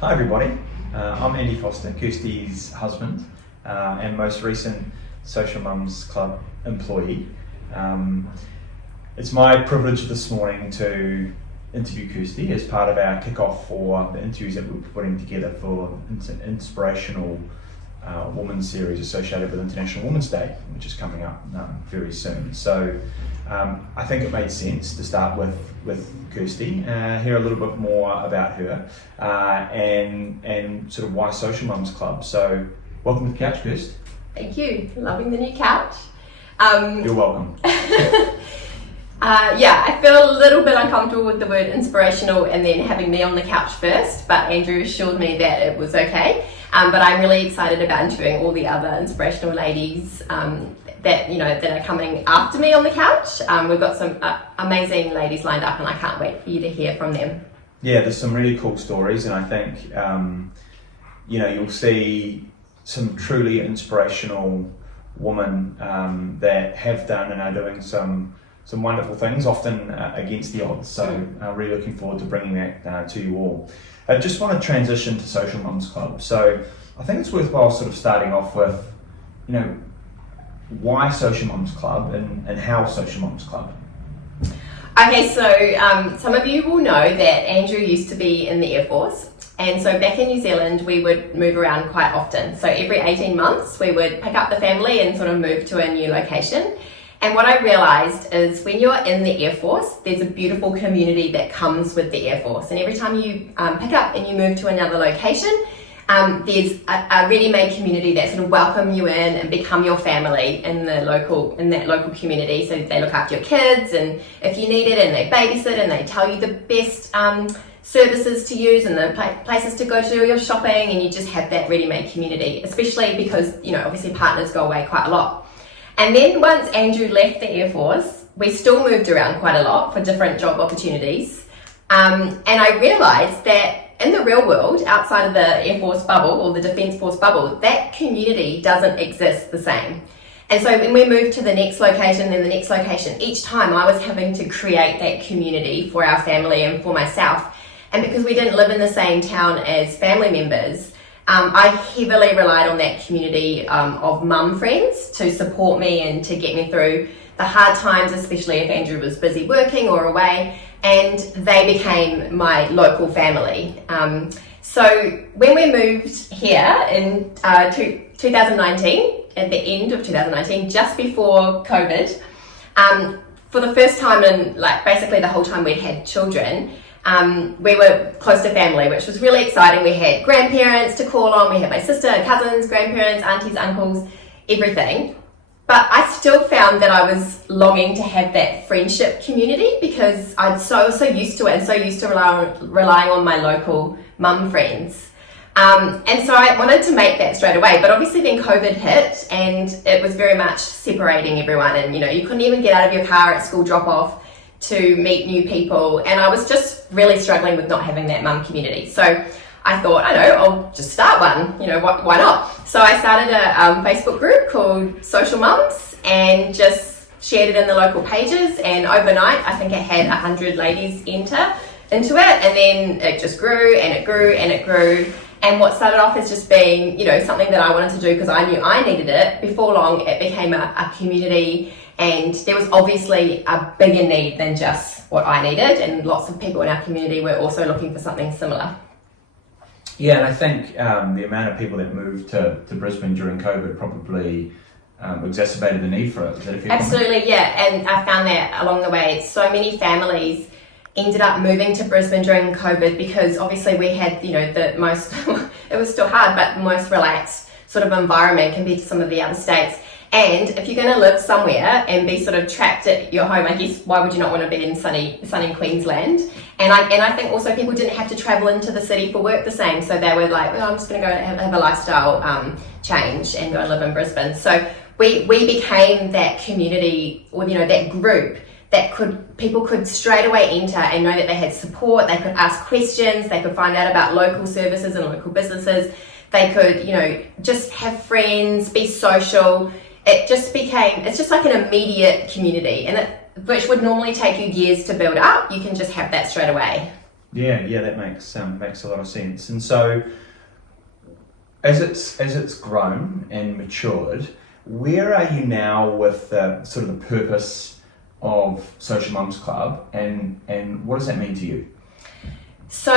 Hi everybody, I'm Andy Foster, Kirsty's husband and most recent Social Mums Club employee. It's my privilege this morning to interview Kirsty as part of our kick-off for the interviews that we're putting together for an inspirational women's series associated with International Women's Day, which is coming up very soon. So I think it made sense to start with Kirsty, hear a little bit more about her and sort of why Social Mums Club. So welcome to the couch, Kirsty. Thank you. Loving the new couch. You're welcome. I feel a little bit uncomfortable with the word inspirational and then having me on the couch first, but Andrew assured me that it was okay. But I'm really excited about interviewing all the other inspirational ladies that are coming after me on the couch. We've got some amazing ladies lined up and I can't wait for you to hear from them. Yeah, there's some really cool stories, and I think you'll see some truly inspirational women that have done and are doing some wonderful things, often against the odds. So really looking forward to bringing that to you all. I just want to transition to Social Mums Club. So I think it's worthwhile sort of starting off with, why Social Mums Club and how Social Mums Club? Okay, so some of you will know that Andrew used to be in the Air Force. And so back in New Zealand, we would move around quite often. So every 18 months, we would pick up the family and sort of move to a new location. And what I realised is when you're in the Air Force, there's a beautiful community that comes with the Air Force. And every time you pick up and you move to another location, there's a ready-made community that sort of welcome you in and become your family in that local community. So they look after your kids, and if you need it, and they babysit, and they tell you the best services to use and the places to go to do your shopping, and you just have that ready-made community, especially because, obviously partners go away quite a lot. And then once Andrew left the Air Force, we still moved around quite a lot for different job opportunities. And I realised that in the real world, outside of the Air Force bubble or the Defence Force bubble, that community doesn't exist the same. And so when we moved to the next location and the next location, each time I was having to create that community for our family and for myself. And because we didn't live in the same town as family members, I heavily relied on that community of mum friends to support me and to get me through the hard times, especially if Andrew was busy working or away, and they became my local family. So when we moved here in 2019, at the end of 2019, just before COVID, for the first time in basically the whole time we'd had children, we were close to family, which was really exciting. We had grandparents to call on, we had my sister, cousins, grandparents, aunties, uncles, everything. But I still found that I was longing to have that friendship community because I'm so used to it and so used to relying on my local mum friends. And so I wanted to make that straight away, but obviously then COVID hit and it was very much separating everyone, and you couldn't even get out of your car at school drop off to meet new people, and I was just really struggling with not having that mum community. So I thought, I'll just start one, why not? So I started a Facebook group called Social Mums and just shared it in the local pages, and overnight I think it had 100 ladies enter into it, and then it just grew and it grew and it grew. And what started off as just being, something that I wanted to do because I knew I needed it, before long it became a community. And there was obviously a bigger need than just what I needed, and lots of people in our community were also looking for something similar. Yeah, and I think the amount of people that moved to Brisbane during COVID probably exacerbated the need for it. Is that a fair comment? Absolutely, yeah, and I found that along the way, so many families ended up moving to Brisbane during COVID because obviously we had, the most, it was still hard, but the most relaxed sort of environment compared to some of the other states. And if you're going to live somewhere and be sort of trapped at your home, I guess, why would you not want to be in sunny Queensland? And I think also people didn't have to travel into the city for work the same. So they were like, I'm just going to go have a lifestyle change and go and live in Brisbane. So we became that community, or, that group that people could straight away enter and know that they had support. They could ask questions. They could find out about local services and local businesses. They could, just have friends, be social. It's just like an immediate community, and which would normally take you years to build up. You can just have that straight away. Yeah, that makes a lot of sense. And so, as it's grown and matured, where are you now with the sort of the purpose of Social Mums Club, and what does that mean to you? So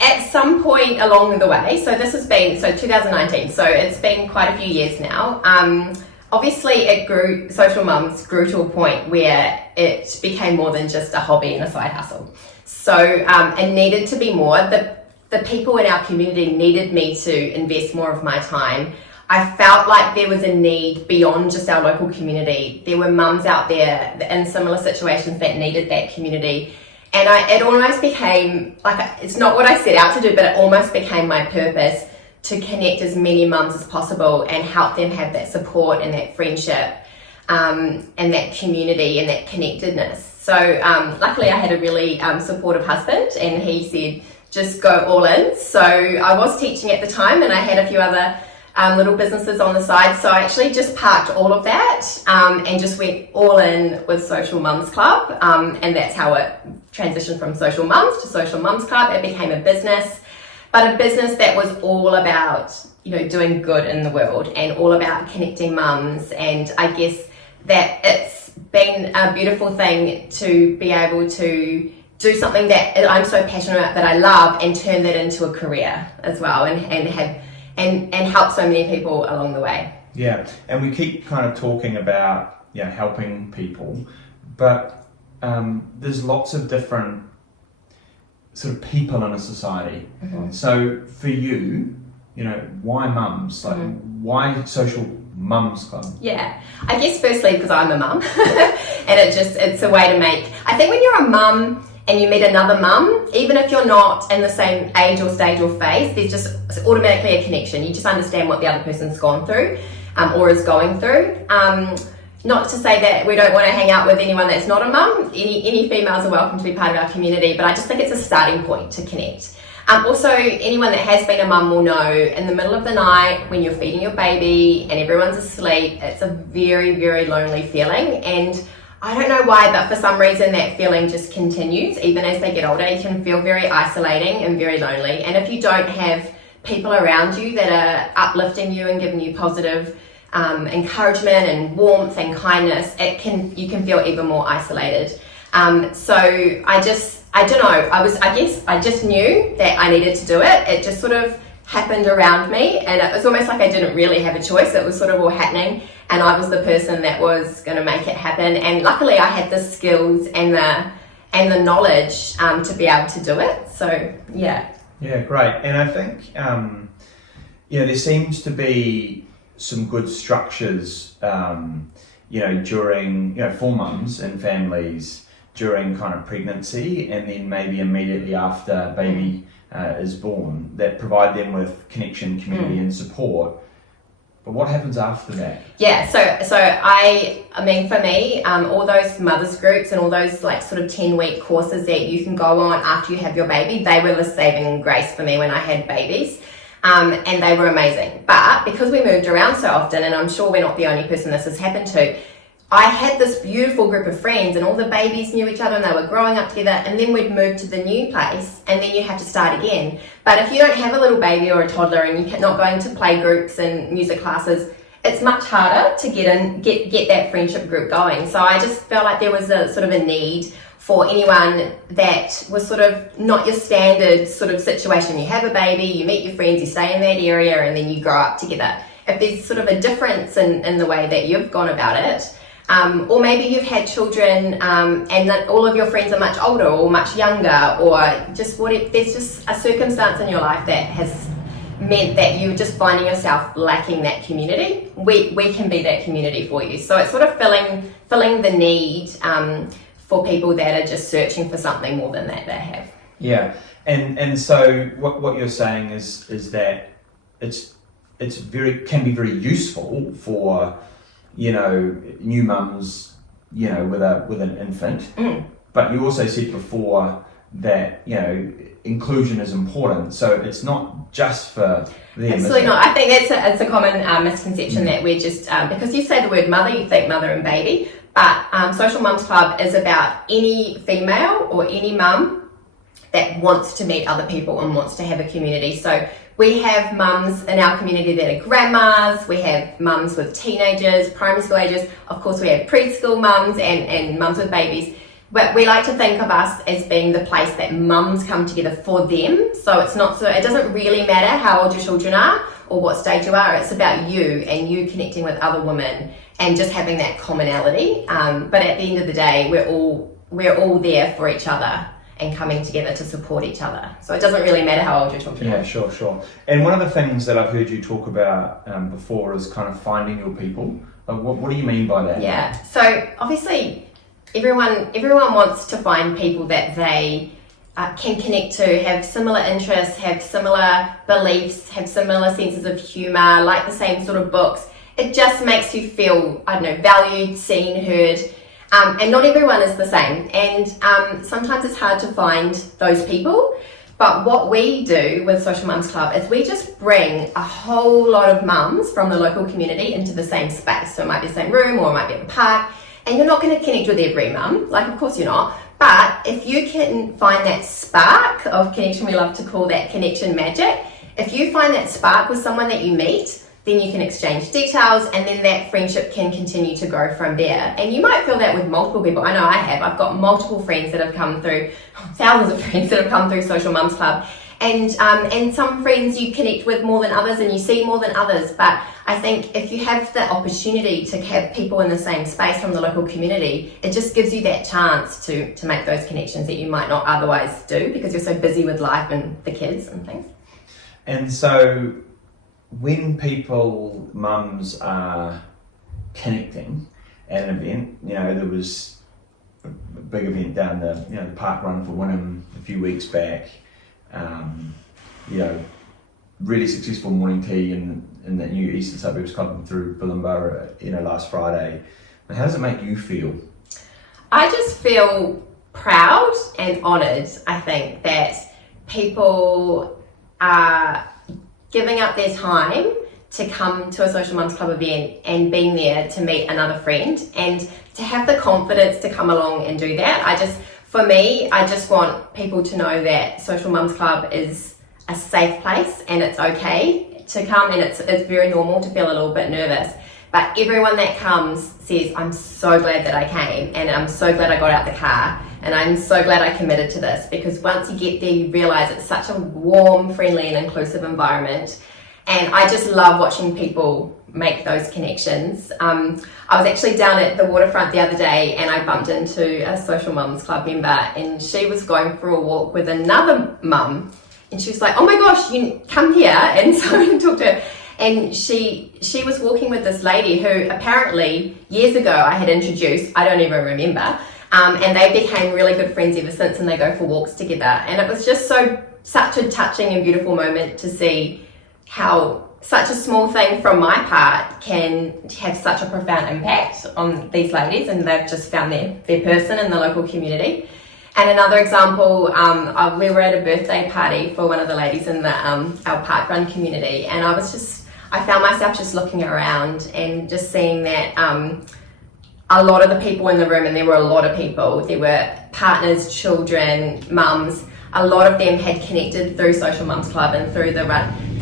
at some point along the way, so this has been 2019, so it's been quite a few years now. Obviously, Social Mums grew to a point where it became more than just a hobby and a side hustle. So it needed to be more. The people in our community needed me to invest more of my time. I felt like there was a need beyond just our local community. There were mums out there in similar situations that needed that community. And it almost became, like, it's not what I set out to do, but it almost became my purpose to connect as many mums as possible and help them have that support and that friendship and that community and that connectedness. So luckily I had a really supportive husband, and he said, just go all in. So I was teaching at the time, and I had a few other little businesses on the side. So I actually just parked all of that and just went all in with Social Mums Club. And that's how it transitioned from Social Mums to Social Mums Club. It became a business, but a business that was all about, doing good in the world and all about connecting mums. And I guess that it's been a beautiful thing to be able to do something that I'm so passionate about, that I love, and turn that into a career as well, and help so many people along the way. Yeah, and we keep kind of talking about helping people, but there's lots of different sort of people in a society. Mm-hmm. So for you, why mums? Like, why Social Mums Club? Yeah, I guess firstly because I'm a mum, and it's a way to make. I think when you're a mum and you meet another mum, even if you're not in the same age or stage or phase, there's just automatically a connection. You just understand what the other person's gone through or is going through. Not to say that we don't want to hang out with anyone that's not a mum. Any females are welcome to be part of our community, but I just think it's a starting point to connect. Also, anyone that has been a mum will know, in the middle of the night when you're feeding your baby and everyone's asleep, it's a very, very lonely feeling. And I don't know why, but for some reason that feeling just continues. Even as they get older, it can feel very isolating and very lonely. And if you don't have people around you that are uplifting you and giving you positive encouragement and warmth and kindness, you can feel even more isolated. So I don't know, I just knew that I needed to do it. It just sort of happened around me, and it was almost like I didn't really have a choice. It was sort of all happening, and I was the person that was going to make it happen. And luckily I had the skills and the knowledge to be able to do it. So yeah. Yeah, great. And I think there seems to be some good structures during for mums and families during kind of pregnancy, and then maybe immediately after baby is born, that provide them with connection, community and support. But what happens after that? Yeah, so I mean, for me, all those mothers groups and all those like sort of 10-week courses that you can go on after you have your baby, they were the saving grace for me when I had babies. And they were amazing. But because we moved around so often, and I'm sure we're not the only person this has happened to, I had this beautiful group of friends, and all the babies knew each other and they were growing up together, and then we'd move to the new place, and then you have to start again. But if you don't have a little baby or a toddler and you're not going to play groups and music classes, it's much harder to get that friendship group going. So I just felt like there was a sort of a need for anyone that was sort of not your standard sort of situation. You have a baby, you meet your friends, you stay in that area, and then you grow up together. If there's sort of a difference in the way that you've gone about it, or maybe you've had children and that all of your friends are much older or much younger, or just there's just a circumstance in your life that has meant that you're just finding yourself lacking that community, we can be that community for you. So it's sort of filling the need for people that are just searching for something more than that they have. Yeah, and so what you're saying is that it's can be very useful for new mums with an infant, but you also said before that inclusion is important, so it's not just for them. Absolutely not. I think it's a common misconception that we're just because you say the word mother, you think mother and baby, but Social Mums Club is about any female or any mum that wants to meet other people and wants to have a community. So we have mums in our community that are grandmas, we have mums with teenagers, primary school ages, of course we have preschool mums and mums with babies. But we like to think of us as being the place that mums come together for them. So it doesn't really matter how old your children are or what stage you are. It's about you and you connecting with other women and just having that commonality. But at the end of the day, we're all there for each other and coming together to support each other. So it doesn't really matter how old your children are. Yeah, sure. And one of the things that I've heard you talk about before is kind of finding your people. What do you mean by that? Yeah, so obviously everyone wants to find people that they can connect to, have similar interests, have similar beliefs, have similar senses of humour, like the same sort of books. It just makes you feel, valued, seen, heard. And not everyone is the same, and sometimes it's hard to find those people. But what we do with Social Mums Club is we just bring a whole lot of mums from the local community into the same space. So it might be the same room or it might be at the park, and you're not going to connect with every mum, of course you're not. But if you can find that spark of connection, we love to call that connection magic. If you find that spark with someone that you meet, then you can exchange details, and then that friendship can continue to grow from there. And you might feel that with multiple people. I know I have. I've got multiple friends that have come through, thousands of friends that have come through Social Mums Club. And some friends you connect with more than others and you see more than others. But I think if you have the opportunity to have people in the same space from the local community, it just gives you that chance to make those connections that you might not otherwise do because you're so busy with life and the kids and things. And so when mums are connecting at an event, there was a big event down the park run for Wynnum a few weeks back. Really successful morning tea in that new Eastern Suburbs Club through Bulimba, last Friday. And how does it make you feel? I just feel proud and honoured, I think, that people are giving up their time to come to a Social Mums Club event and being there to meet another friend and to have the confidence to come along and do that. For me, I just want people to know that Social Mums Club is a safe place and it's okay to come, and it's very normal to feel a little bit nervous. But everyone that comes says, I'm so glad that I came, and I'm so glad I got out the car, and I'm so glad I committed to this, because once you get there, you realise it's such a warm, friendly and inclusive environment. And I just love watching people make those connections. I was actually down at the waterfront the other day and I bumped into a Social Mums Club member, and she was going for a walk with another mum, and she was like, oh my gosh, you come here. And so I talked to her, and she was walking with this lady who apparently years ago I had introduced, I don't even remember, and they became really good friends ever since, and they go for walks together. And it was just such a touching and beautiful moment to see how such a small thing from my part can have such a profound impact on these ladies, and they've just found their person in the local community. And another example, we were at a birthday party for one of the ladies in the our park run community, and I found myself just looking around and just seeing that a lot of the people in the room, and there were a lot of people, there were partners, children, mums, a lot of them had connected through Social Mums Club and through the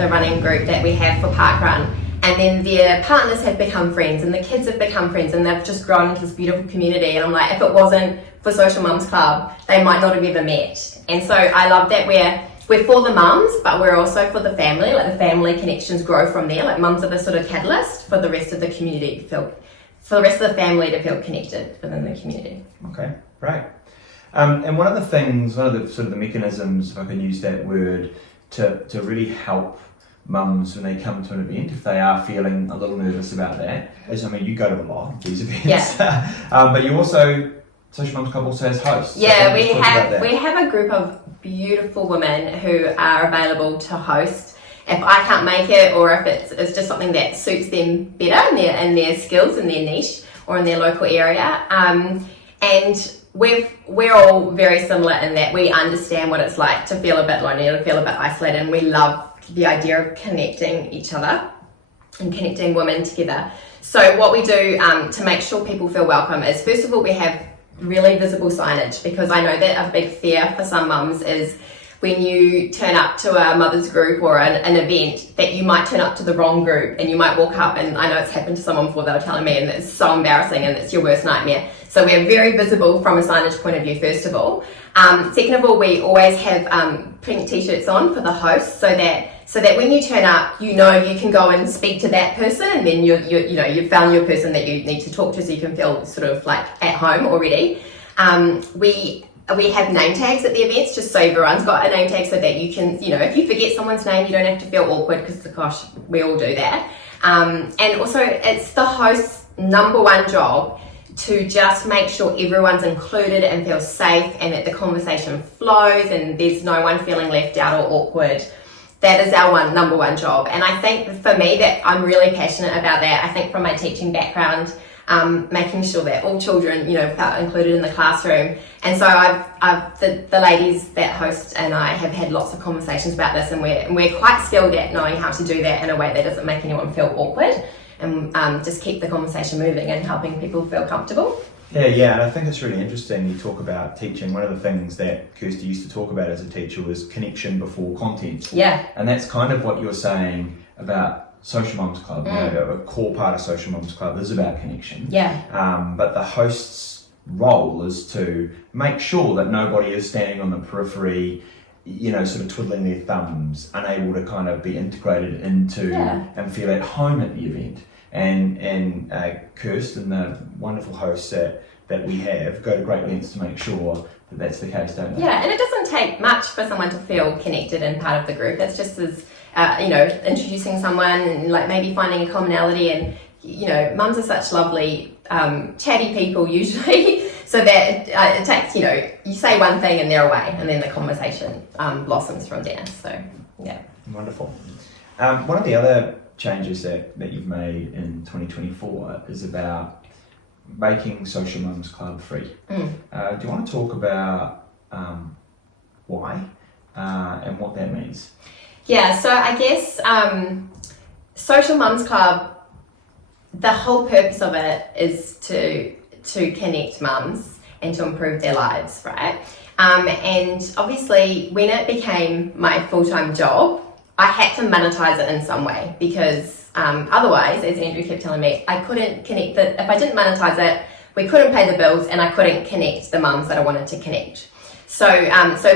running group that we have for Parkrun. And then their partners have become friends, and the kids have become friends, and they've just grown into this beautiful community. And I'm like, if it wasn't for Social Mums Club, they might not have ever met. And so I love that we're for the mums, but we're also for the family. Like, the family connections grow from there. Like, mums are the sort of catalyst for the rest of the community for the rest of the family to feel connected within the community. Okay, great. And one of the sort of the mechanisms, if I can use that word, to really help mums when they come to an event, if they are feeling a little nervous about that, is, you go to a lot of these events, yeah. But you also, Social Mums Club also has hosts. Yeah, so we have a group of beautiful women who are available to host if I can't make it, or if it's just something that suits them better in their skills, in their niche, or in their local area. And we're all very similar in that we understand what it's like to feel a bit lonely, to feel a bit isolated, and we love the idea of connecting each other and connecting women together. So what we do to make sure people feel welcome is, first of all, we have really visible signage, because I know that a big fear for some mums is when you turn up to a mother's group or an event that you might turn up to the wrong group, and you might walk up, and I know it's happened to someone before, they were telling me, and it's so embarrassing and it's your worst nightmare. So we're very visible from a signage point of view, first of all. Second of all, we always have print t-shirts on for the host, so that when you turn up, you know you can go and speak to that person, and then you've found your person that you need to talk to, so you can feel sort of like at home already. We have name tags at the events, just so everyone's got a name tag, so that you can, if you forget someone's name, you don't have to feel awkward, because gosh, we all do that. And also, it's the host's number one job to just make sure everyone's included and feels safe, and that the conversation flows and there's no one feeling left out or awkward. That is our number one job. And I think for me, that I'm really passionate about that. I think from my teaching background, making sure that all children, felt included in the classroom. And so the ladies that host and I have had lots of conversations about this, and we're quite skilled at knowing how to do that in a way that doesn't make anyone feel awkward, and just keep the conversation moving and helping people feel comfortable. Yeah, and I think it's really interesting you talk about teaching. One of the things that Kirsty used to talk about as a teacher was connection before content. Yeah. And that's kind of what you're saying about Social Mums Club. A core part of Social Mums Club is about connection. Yeah. But the host's role is to make sure that nobody is standing on the periphery, sort of twiddling their thumbs, unable to kind of be integrated into and feel at home at the event. And Kirsty and the wonderful hosts that we have go to great lengths to make sure that that's the case, don't they? Yeah, and it doesn't take much for someone to feel connected and part of the group. It's just as, introducing someone and like maybe finding a commonality. And, mums are such lovely, chatty people usually, so that it takes, you say one thing and they're away, and then the conversation blossoms from there. So, yeah. Wonderful. One of the other changes that you've made in 2024 is about making Social Mums Club free. Do you want to talk about why and what that means? Yeah, so I guess Social Mums Club, the whole purpose of it is to connect mums and to improve their lives, right? And obviously when it became my full-time job, I had to monetize it in some way, because otherwise, as Andrew kept telling me, I couldn't connect it. If I didn't monetize it, we couldn't pay the bills, and I couldn't connect the mums that I wanted to connect. So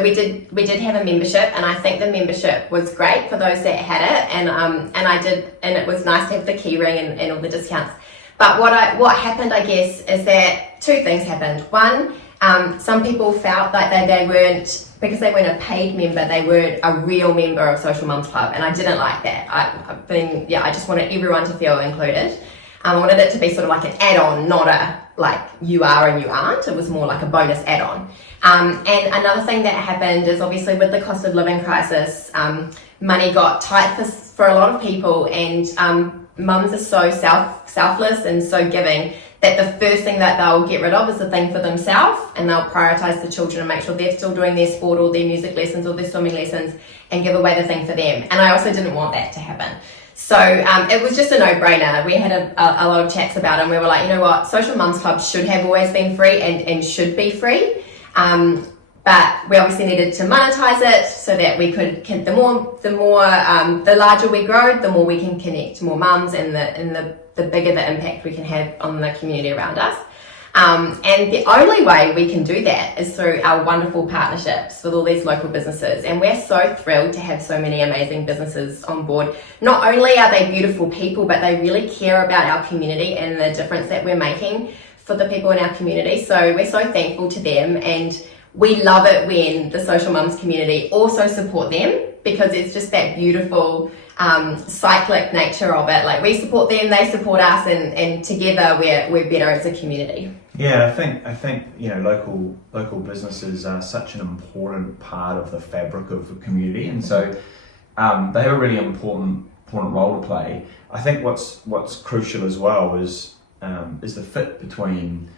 we did have a membership, and I think the membership was great for those that had it, and it was nice to have the key ring and all the discounts. But what happened, I guess, is that two things happened. One, some people felt like they weren't, because they weren't a paid member, they weren't a real member of Social Mums Club, and I didn't like that. I just wanted everyone to feel included. I wanted it to be sort of like an add-on, not a like you are and you aren't. It was more like a bonus add-on. And another thing that happened is, obviously with the cost of living crisis, money got tight for a lot of people, and mums are so selfless and so giving that the first thing that they'll get rid of is the thing for themselves, and they'll prioritize the children and make sure they're still doing their sport or their music lessons or their swimming lessons, and give away the thing for them. And I also didn't want that to happen. So it was just a no-brainer. We had a lot of chats about it, and we were like, you know what, Social Mums Club should have always been free and should be free. But we obviously needed to monetize it so that we could, the larger we grow, the more we can connect more mums, and the bigger the impact we can have on the community around us. And the only way we can do that is through our wonderful partnerships with all these local businesses. And we're so thrilled to have so many amazing businesses on board. Not only are they beautiful people, but they really care about our community and the difference that we're making for the people in our community. So we're so thankful to them, and we love it when the Social Mums community also support them, because it's just that beautiful cyclic nature of it. Like, we support them, they support us, and together we're better as a community. Yeah, I think local businesses are such an important part of the fabric of the community, and so they have a really important role to play. I think what's crucial as well is the fit between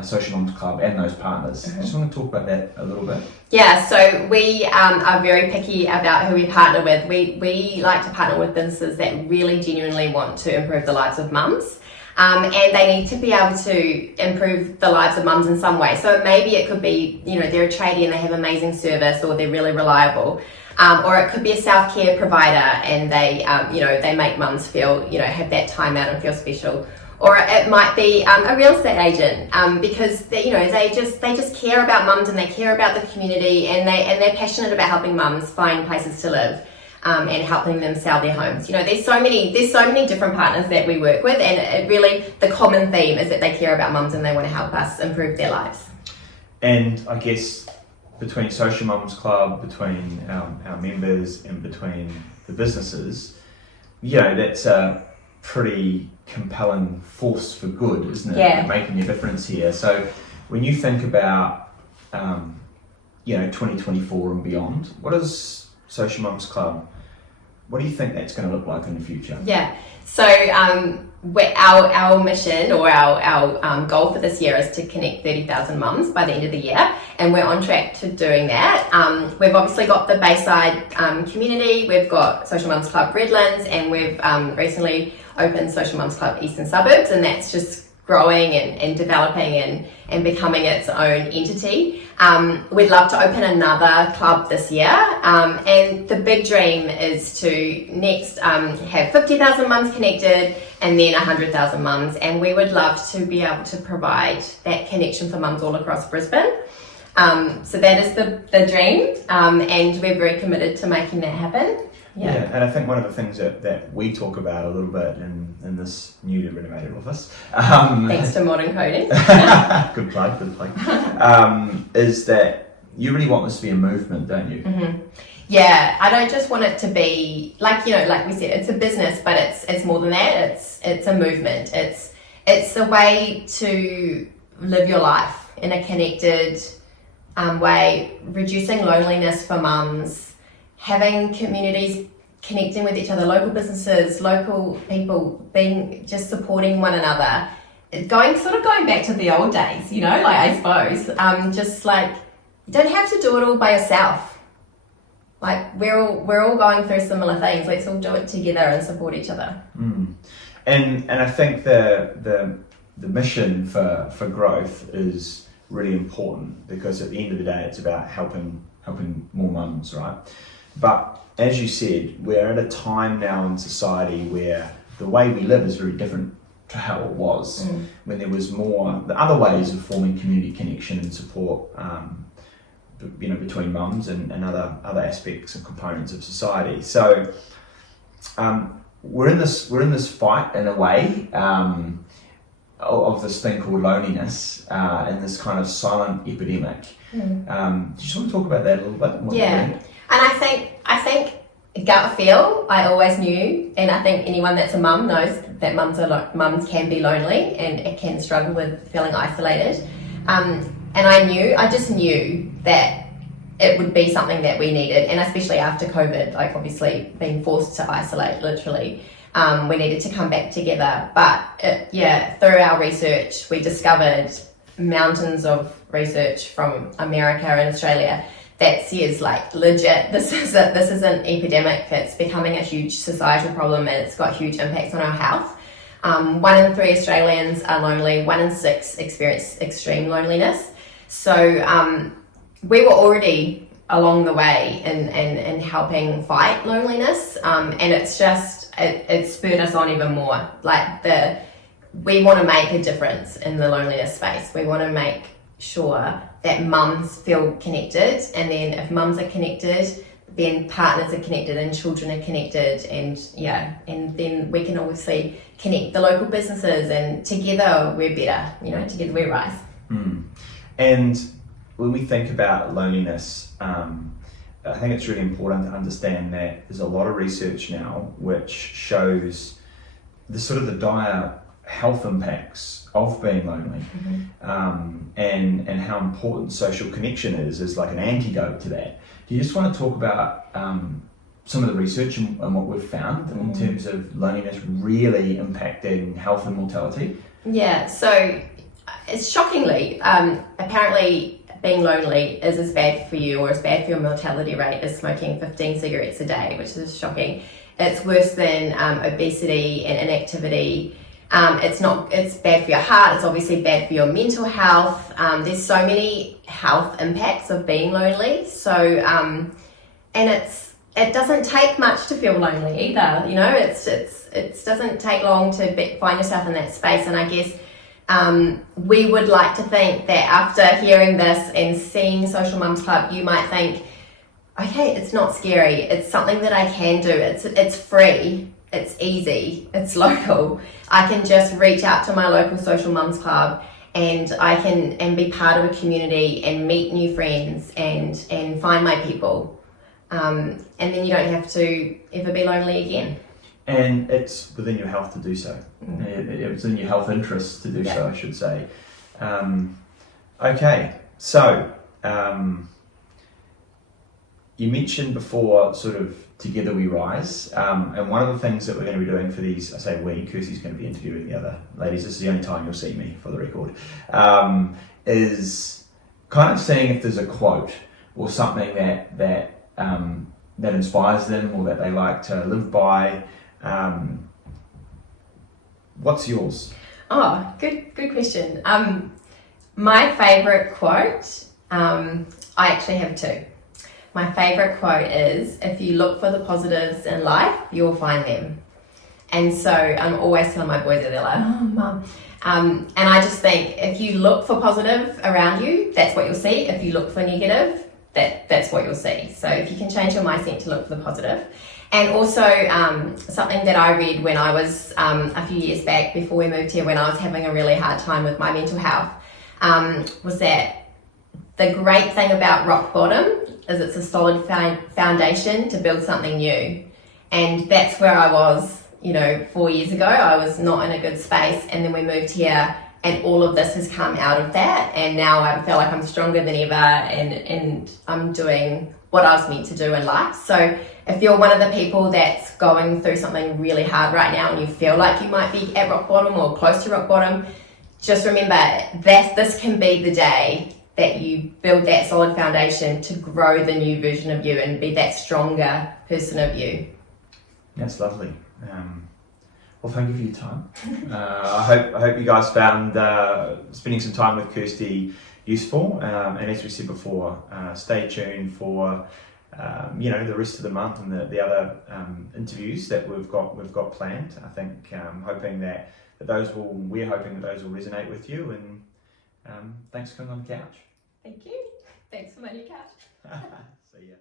Social Mums Club and those partners. I just want to talk about that a little bit. Yeah, so we are very picky about who we partner with. We like to partner with businesses that really genuinely want to improve the lives of mums. And they need to be able to improve the lives of mums in some way. So maybe it could be, they're a tradie and they have amazing service, or they're really reliable. Or it could be a self-care provider and they make mums feel, have that time out and feel special. Or it might be a real estate agent because they just care about mums and they care about the community, and they're passionate about helping mums find places to live. And helping them sell their homes. There's so many different partners that we work with, and it really, the common theme is that they care about mums and they want to help us improve their lives. And I guess between Social Mums Club, between our members, and between the businesses, that's a pretty compelling force for good, isn't it? Yeah. Making a difference here. So when you think about 2024 and beyond, what is Social Mums Club? What do you think that's going to look like in the future? Yeah, so our mission, or our goal for this year, is to connect 30,000 mums by the end of the year, and we're on track to doing that. We've obviously got the Bayside community, we've got Social Mums Club Redlands, and we've recently opened Social Mums Club Eastern Suburbs, and that's just growing and developing and becoming its own entity. We'd love to open another club this year, and the big dream is to next have 50,000 mums connected, and then 100,000 mums, and we would love to be able to provide that connection for mums all across Brisbane. So that is the dream, and we're very committed to making that happen. Yeah, and I think one of the things that we talk about a little bit in this newly renovated office, thanks to modern coding, good plug, is that you really want this to be a movement, don't you? Mm-hmm. Yeah, I don't just want it to be like we said, it's a business, but it's more than that. It's a movement. It's a way to live your life in a connected way, reducing loneliness for mums, having communities connecting with each other, local businesses, local people just supporting one another, going back to the old days, I suppose, just like, you don't have to do it all by yourself. Like, we're all going through similar things. Let's all do it together and support each other. And I think the mission for growth is really important, because at the end of the day, it's about helping more mums, right? But as you said, we're at a time now in society where the way we live is very different to how it was, when there was more the other ways of forming community connection and support, between mums and other aspects and components of society. So we're in this fight, in a way, of this thing called loneliness, and this kind of silent epidemic. Do you just want to talk about that a little bit? Yeah. And I think gut feel, I always knew, and I think anyone that's a mum knows that mums can be lonely and it can struggle with feeling isolated. And I just knew that it would be something that we needed, and especially after COVID, like obviously being forced to isolate, literally, we needed to come back together. But through our research, we discovered mountains of research from America and Australia that says, like, legit, this is an epidemic. It's becoming a huge societal problem, and it's got huge impacts on our health. 1 in 3 Australians are lonely. 1 in 6 experience extreme loneliness. So we were already along the way in helping fight loneliness, and it's just it spurred us on even more. Like, we want to make a difference in the loneliness space. We want to make sure that mums feel connected, and then if mums are connected, then partners are connected and children are connected, and then we can obviously connect the local businesses, and together we're better, together we rise. And when we think about loneliness, I think it's really important to understand that there's a lot of research now which shows the dire health impacts of being lonely, and how important social connection is like an antidote to that. Do you just want to talk about some of the research and what we've found in terms of loneliness really impacting health and mortality? Yeah, so it's shockingly, apparently being lonely is as bad for you, or as bad for your mortality rate, as smoking 15 cigarettes a day, which is shocking. It's worse than obesity and inactivity. It's bad for your heart. It's obviously bad for your mental health. There's so many health impacts of being lonely. So, and it doesn't take much to feel lonely either. You know, it doesn't take long to find yourself in that space. And I guess we would like to think that after hearing this and seeing Social Mums Club, you might think, okay, it's not scary. It's something that I can do. It's free. It's easy, it's local. I can just reach out to my local Social Mums Club and I can be part of a community and meet new friends and find my people. And then you don't have to ever be lonely again. And it's within your health to do so. It's in your health interests to do so, I should say. Okay, so you mentioned before sort of Together We Rise, and one of the things that we're going to be doing for these, I say we, Kirsty's going to be interviewing the other ladies, this is the only time you'll see me for the record, is kind of seeing if there's a quote or something that inspires them or that they like to live by. What's yours? Oh, good question. My favourite quote, I actually have two. My favourite quote is, if you look for the positives in life, you'll find them. And so I'm always telling my boys that they're like, oh, Mum. And I just think if you look for positive around you, that's what you'll see. If you look for negative, that's what you'll see. So if you can change your mindset to look for the positive. And also something that I read when I was a few years back before we moved here, when I was having a really hard time with my mental health, was that the great thing about rock bottom is it's a solid foundation to build something new. And that's where I was, 4 years ago. I was not in a good space, and then we moved here and all of this has come out of that, and now I feel like I'm stronger than ever and I'm doing what I was meant to do in life. So if you're one of the people that's going through something really hard right now and you feel like you might be at rock bottom or close to rock bottom, just remember that this can be the day that you build that solid foundation to grow the new version of you and be that stronger person of you. That's lovely. Well, thank you for your time. I hope you guys found spending some time with Kirsty useful. And as we said before, stay tuned for the rest of the month and the other interviews that we've got planned. I think we're hoping that those will resonate with you. And thanks for coming on the couch. Thank you. Thanks for my new couch. See ya.